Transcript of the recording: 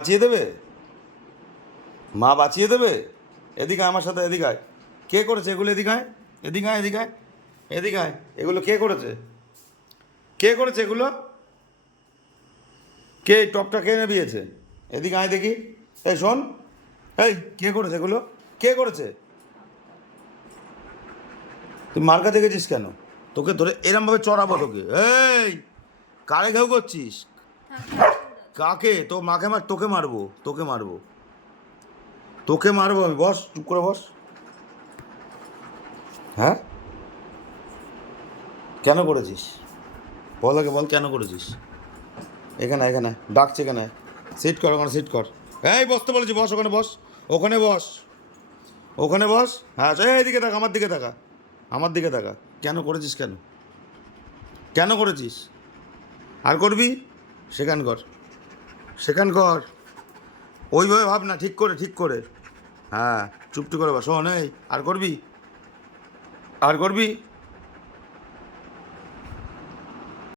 বাঁচিয়ে দেবে? মা বাঁচিয়ে দেবে? এদিকে আমার সাথে এদিকে আয়। কে করেছে এগুলো? এদিকে আয়, এদিকে আয়, এদিকে আয়, এদিকে আয়। এগুলো কে করেছে? কে করেছে এগুলো? কে এই টপটা কে নেবিয়েছে? এদিকে আয় দেখি। এই শোন, এই কে করেছে এগুলো? কে করেছে? তুই মার কাছে গেছিস কেন? তোকে ধরে এরমভাবে চড়াবো তোকে। এই কারে ঘেউ করছিস? কাকে? তো মাকে মার, তোকে মারবো, তোকে মারবো, তোকে মারবো আমি। বস, চুপ করে বস। হ্যাঁ, কেন করেছিস? বল আগে, বল কেন করেছিস? এখানে এখানে ডাকছে, এখানে সিট কর, ওখানে সিট কর। এই বসতে বলেছি, বস ওখানে, বস ওখানে, বস ওখানে, বস। হ্যাঁ এইদিকে থাকা, আমার দিকে থাকা, আমার দিকে থাকা। কেন করেছিস? কেন কেন করেছিস? আর করবি? সেখান কর, সেখান কর। ওইভাবে ভাব না, ঠিক করে, ঠিক করে। হ্যাঁ, চুপটি করে বস। শোন, এই আর করবি? আর করবি?